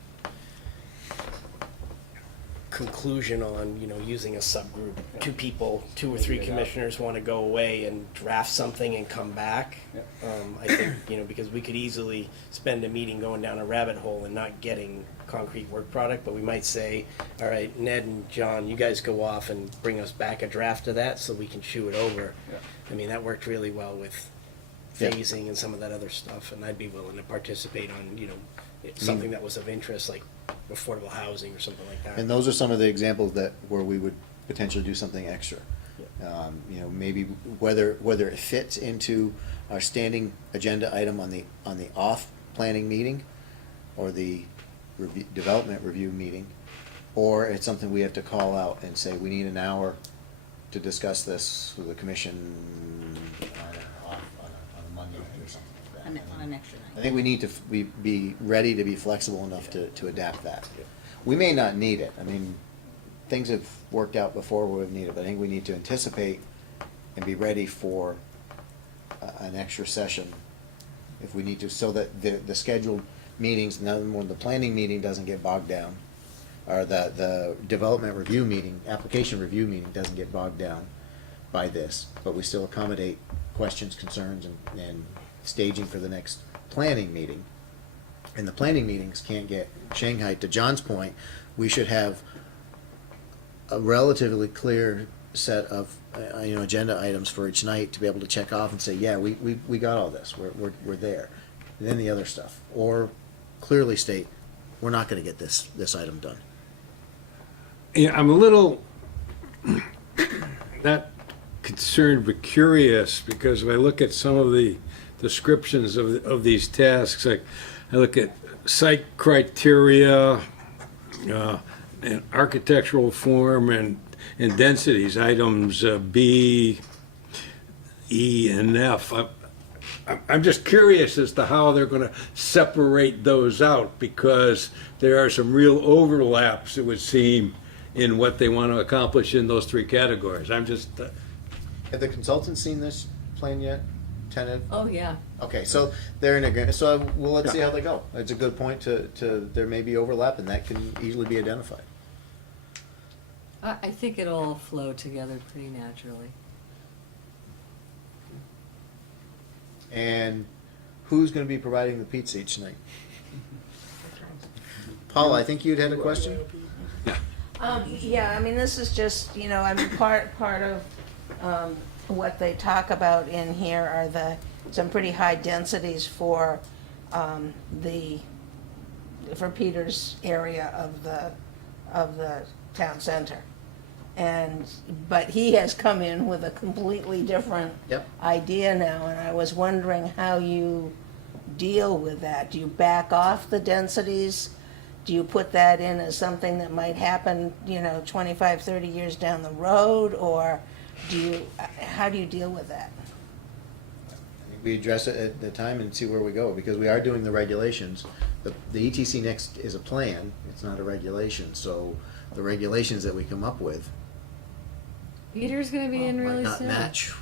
conclusion on, you know, using a subgroup, two people, 2 or 3 commissioners want to go away and draft something and come back. I think, you know, because we could easily spend a meeting going down a rabbit hole and not getting concrete work product, but we might say, all right, Ned and John, you guys go off and bring us back a draft of that so we can chew it over. I mean, that worked really well with Yeah. phasing and some of that other stuff, and I'd be willing to participate on, you know, something that was of interest, like affordable housing or something like that. And those are some of the examples that where we would potentially do something extra. You know, maybe whether it fits into our standing agenda item on the off planning meeting, or the development review meeting, or it's something we have to call out and say we need an hour to discuss this with the commission on a Monday night or something like that. On an extra I night. think we need to be ready to be flexible enough to adapt that. We may not need it. I mean, things have worked out before where we've needed it, but I think we need to anticipate and be ready for an extra session if we need to, so that the scheduled meetings, none more the planning meeting doesn't get bogged down, or the development review meeting, application review meeting doesn't get bogged down by this, but we still accommodate questions, concerns, and staging for the next planning meeting. And the planning meetings can't get Shanghai. To John's point, we should have a relatively clear set of you know, agenda items for each night to be able to check off and say, yeah, we got all this, we're there. And then the other stuff, or clearly state, we're not going to get this item done. Yeah, I'm a little not concerned but curious, because if I look at some of the descriptions of these tasks, like I look at site criteria, and architectural form and densities, items B, E, and F. I'm just curious as to how they're going to separate those out, because there are some real overlaps, it would seem, in what they want to accomplish in those 3 categories. I'm just, Have the consultants seen this plan yet? Tentative? Oh, yeah. Okay, so they're in agreement. So well, let's see how they go. It's a good point to there may be overlap, and that can easily be identified. I think it'll all flow together pretty naturally. And who's going to be providing the pizza each night? Paul, I think you'd had a question. Yeah, I mean, this is just, you know, I mean, part of what they talk about in here are some pretty high densities for Peter's area of the town center. But he has come in with a completely different Yep. idea now, and I was wondering how you deal with that. Do you back off the densities? Do you put that in as something that might happen, you know, 25, 30 years down the road? Or how do you deal with that? I think We address it at the time and see where we go, because we are doing the regulations. The ETC next is a plan, it's not a regulation, so the regulations that we come up with Peter's gonna be in might really not soon. match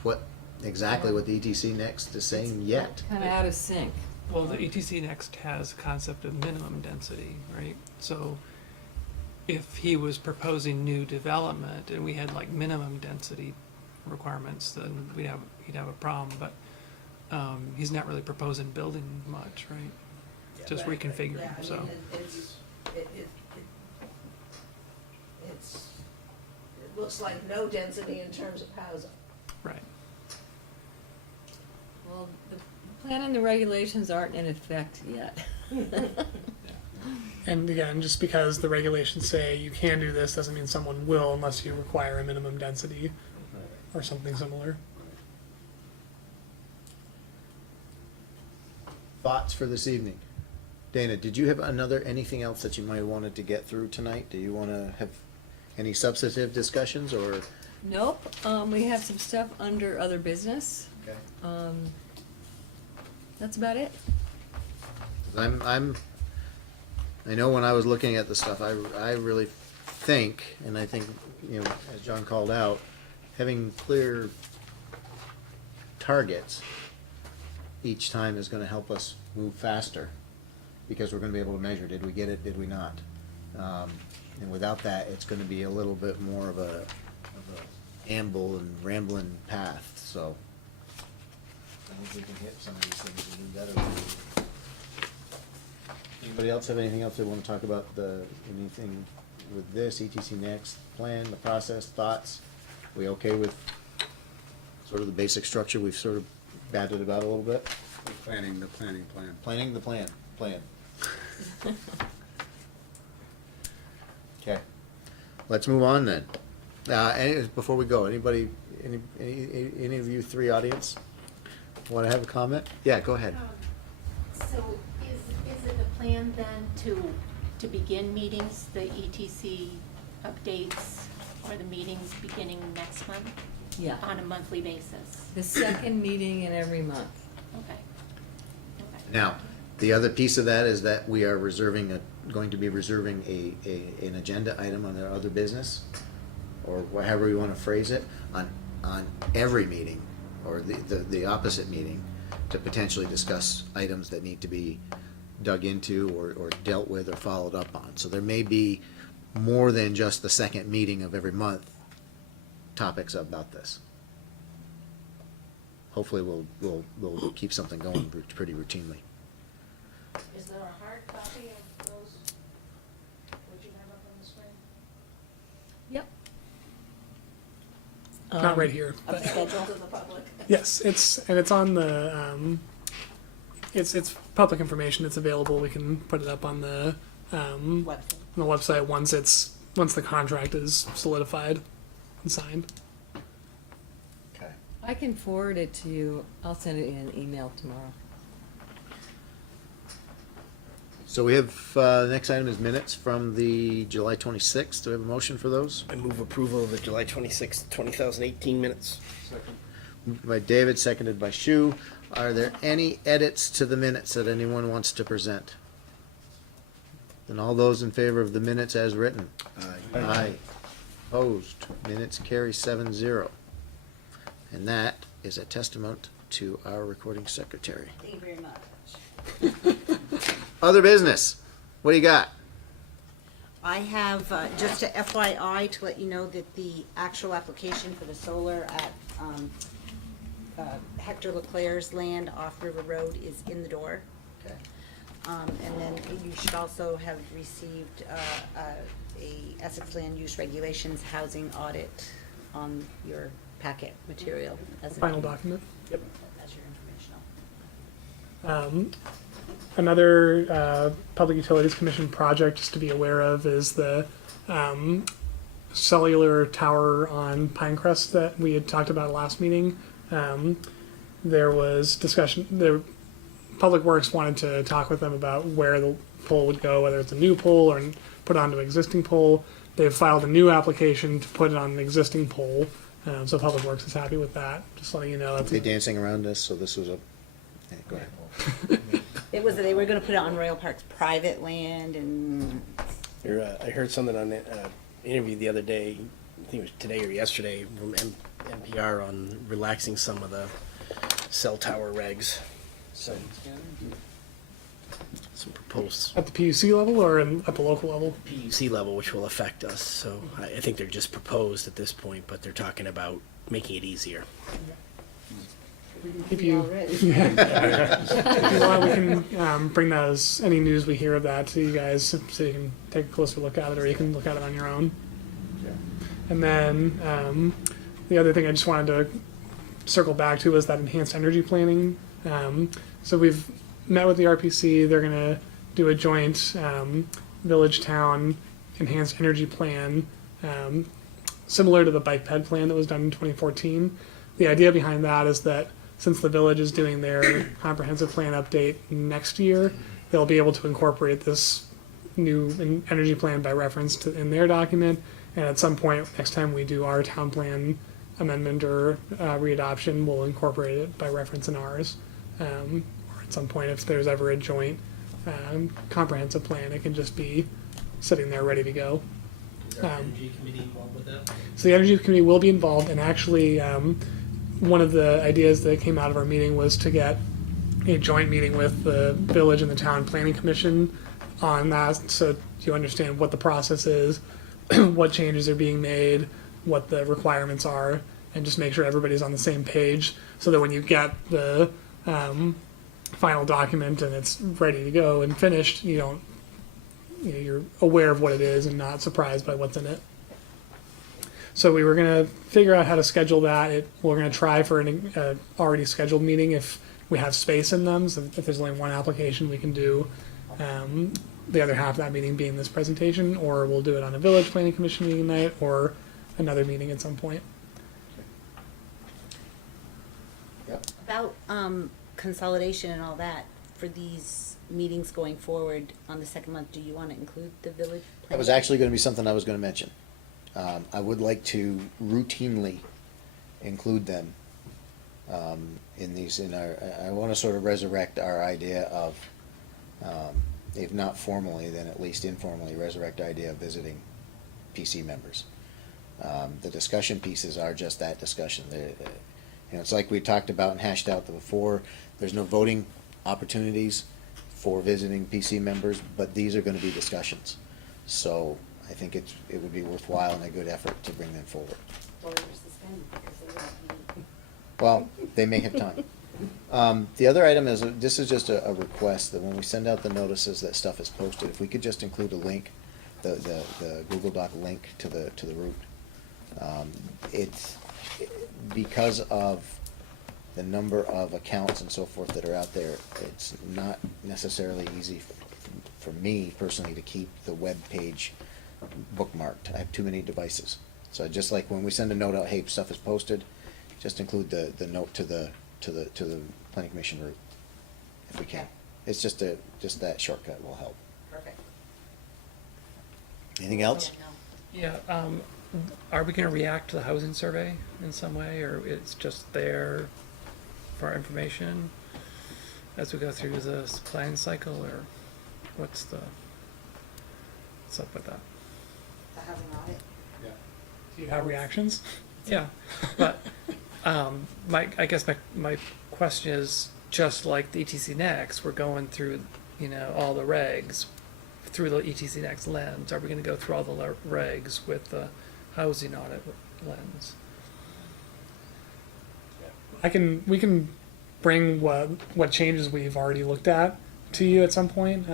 exactly what the ETC next is saying yet. Kinda out of sync. Well, the ETC Next has a concept of minimum density, right? So if he was proposing new development and we had like minimum density requirements, then he'd have a problem, but he's not really proposing building much, right? Just Right, but, reconfiguring, yeah, I so. mean, it looks like no density in terms of housing. Right. Well, the plan and the regulations aren't in effect yet. And again, just because the regulations say you can do this doesn't mean someone will unless you require a minimum density or something similar. Thoughts for this evening? Dana, did you have anything else that you might have wanted to get through tonight? Do you want to have any substantive discussions, or? Nope, we have some stuff under other business. Okay. That's about it. I know when I was looking at the stuff, I really think, and I think, you know, as John called out, having clear targets each time is gonna help us move faster, because we're gonna be able to measure, did we get it, did we not? And without that, it's gonna be a little bit more of a amble and rambling path, so. I think we can hit some of these things and do better. Anybody else have anything else they want to talk about, anything with this, ETC Next, plan, the process, thoughts? We okay with sort of the basic structure we've sort of batted about a little bit? The planning plan. Planning the plan. Okay, let's move on then. Before we go, any of you three audience want to have a comment? Yeah, go ahead. So is it the plan then to begin meetings, the ETC updates, or the meetings beginning next month Yeah, on a monthly basis? the second meeting in every month. Okay. Okay. Now, the other piece of that is that we are going to be reserving an agenda item on their other business, or however you want to phrase it, on every meeting, or the opposite meeting, to potentially discuss items that need to be dug into or dealt with or followed up on. So there may be more than just the second meeting of every month topics about this. Hopefully we'll keep something going pretty routinely. Is there a hard copy of those, what you have up on the screen? Yep. Not right here. Of the schedule? To the public? Yes, it's on the, it's public information, it's available, we can put it up on the, Website. website once the contract is solidified and signed. Okay. I can forward it to you. I'll send it in an email tomorrow. So we have, the next item is minutes from the July 26th. Do we have a motion for those? I move approval of the July 26th, 2018 minutes. Moved by David, seconded by Shu. Are there any edits to the minutes that anyone wants to present? Then all those in favor of the minutes as written? Aye. Opposed? Minutes carry 7-0. And that is a testament to our recording secretary. Thank you very much. Other business. What do you got? I have, just a FYI to let you know that the actual application for the solar at Hector Leclerc's land off River Road is in the door. Okay. And then you should also have received a Essex Land Use Regulations housing audit on your packet material. As an- Final document. As your informational. Another Public Utilities Commission project just to be aware of is the cellular tower on Pinecrest that we had talked about last meeting. There was discussion, the Public Works wanted to talk with them about where the pole would go, whether it's a new pole or put onto an existing pole. They've filed a new application to put it on an existing pole, so Public Works is happy with that. Just letting you know. Are they dancing around this? So this was a Yeah, go ahead. It was, they were gonna put it on Royal Park's private land and, I heard something on an interview the other day, I think it was today or yesterday, from NPR on relaxing some of the cell tower regs. So, some proposed At the PUC level or at the local level? PUC level, which will affect us. So I think they're just proposed at this point, but they're talking about making it easier. If you, if you want, we can bring that as any news we hear of that to you guys, so you can take a closer look at it, or you can look at it on your own. And then the other thing I just wanted to circle back to was that enhanced energy planning. So we've met with the RPC. They're going to do a joint village-town enhanced energy plan, similar to the bike ped plan that was done in 2014. The idea behind that is that since the village is doing their comprehensive plan update next year, they'll be able to incorporate this new energy plan by reference in their document. And at some point, next time we do our town plan amendment or readoption, we'll incorporate it by reference in ours. Or at some point, if there's ever a joint comprehensive plan, it can just be sitting there ready to go. Is our energy committee involved with that? So the energy committee will be involved, and actually, one of the ideas that came out of our meeting was to get a joint meeting with the village and the town planning commission on that, so you understand what the process is, what changes are being made, what the requirements are, and just make sure everybody's on the same page, so that when you get the final document and it's ready to go and finished, you're aware of what it is and not surprised by what's in it. So we were going to figure out how to schedule that. We're going to try for an already scheduled meeting if we have space in them. So if there's only one application, we can do the other half of that meeting being this presentation, or we'll do it on a village planning commission meeting night or another meeting at some point. about consolidation and all that, for these meetings going forward on the second month, do you want to include the village plan? That was actually gonna be something I was gonna mention. I would like to routinely include them in these, I wanna sort of resurrect our idea of, if not formally, then at least informally resurrect the idea of visiting PC members. The discussion pieces are just that discussion. It's like we talked about and hashed out before, there's no voting opportunities for visiting PC members, but these are gonna be discussions. So I think it would be worthwhile and a good effort to bring them forward. Or they're suspended because they won't be. Well, they may have time. The other item is, this is just a request, that when we send out the notices that stuff is posted, if we could just include a link, the Google Doc link to the route. It's, because of the number of accounts and so forth that are out there, it's not necessarily easy for me personally to keep the web page bookmarked. I have too many devices. So just like when we send a note out, hey, stuff is posted, just include the note to the planning commission route, if we can. It's just that shortcut will help. Perfect. Anything else? Yeah, are we gonna react to the housing survey in some way, or it's just there for our information as we go through the planning cycle, or what's up with that? The housing audit? Do you have reactions? Yeah, but, I guess my question is, just like the ETC Next, we're going through, all the regs through the ETC Next lens. Are we gonna go through all the regs with the housing audit lens? We can bring what changes we've already looked at to you at some point.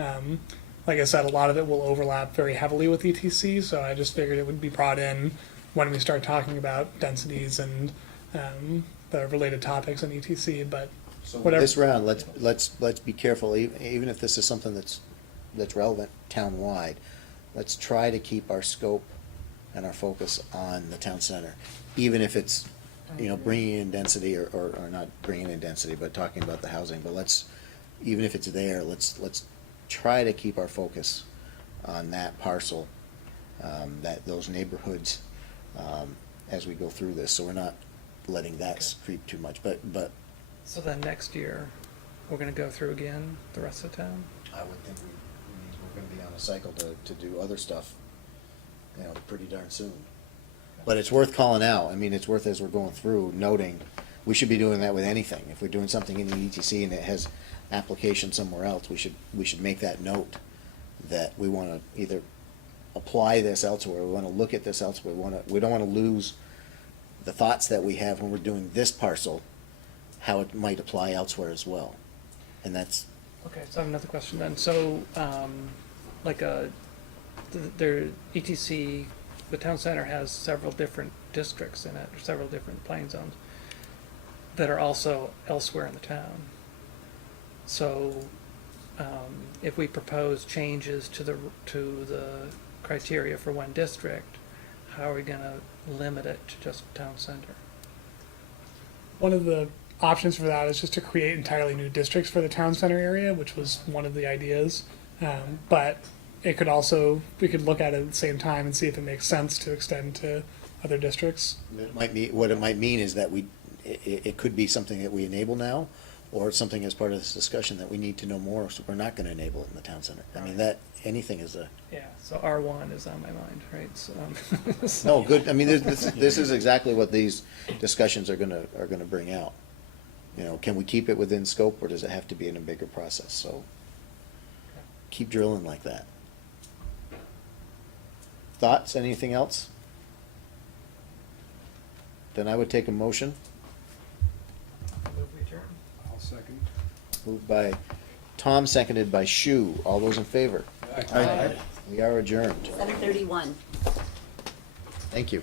Like I said, a lot of it will overlap very heavily with ETC, so I just figured it would be brought in when we start talking about densities and the related topics in ETC. But So whatever. this round, let's be careful, even if this is something that's relevant town-wide, let's try to keep our scope and our focus on the town center, even if it's, bringing in density or not bringing in density, but talking about the housing, but even if it's there, let's try to keep our focus on that parcel, those neighborhoods, as we go through this, so we're not letting that creep too much, but So then next year, we're gonna go through again, the rest of the town? I would think we're gonna be on a cycle to do other stuff, you know, pretty darn soon. But it's worth calling out. I mean, it's worth, as we're going through, noting, we should be doing that with anything. If we're doing something in the ETC and it has application somewhere else, we should make that note that we wanna either apply this elsewhere, we wanna look at this elsewhere, we don't wanna lose the thoughts that we have when we're doing this parcel, how it might apply elsewhere as well. And that's, Okay, so I have another question then. So, like their ETC, the town center has several different districts in it, or several different planning zones that are also elsewhere in the town. So, if we propose changes to the criteria for one district, how are we gonna limit it to just town center? One of the options for that is just to create entirely new districts for the town center area, which was one of the ideas. But it could also, we could look at it at the same time and see if it makes sense to extend to other districts. what it might mean is that it could be something that we enable now, or something as part of this discussion that we need to know more, so we're not gonna enable it in the town center. I mean, anything is a, Yeah, so R1 is on my mind, right? So, no, good, I mean, this is exactly what these discussions are gonna bring out. You know, can we keep it within scope, or does it have to be in a bigger process? So keep drilling like that. Thoughts, anything else? Then I would take a motion, move we adjourn. I'll second. moved by Tom, seconded by Shu. All those in favor? Aye. We are adjourned. 7:31. Thank you.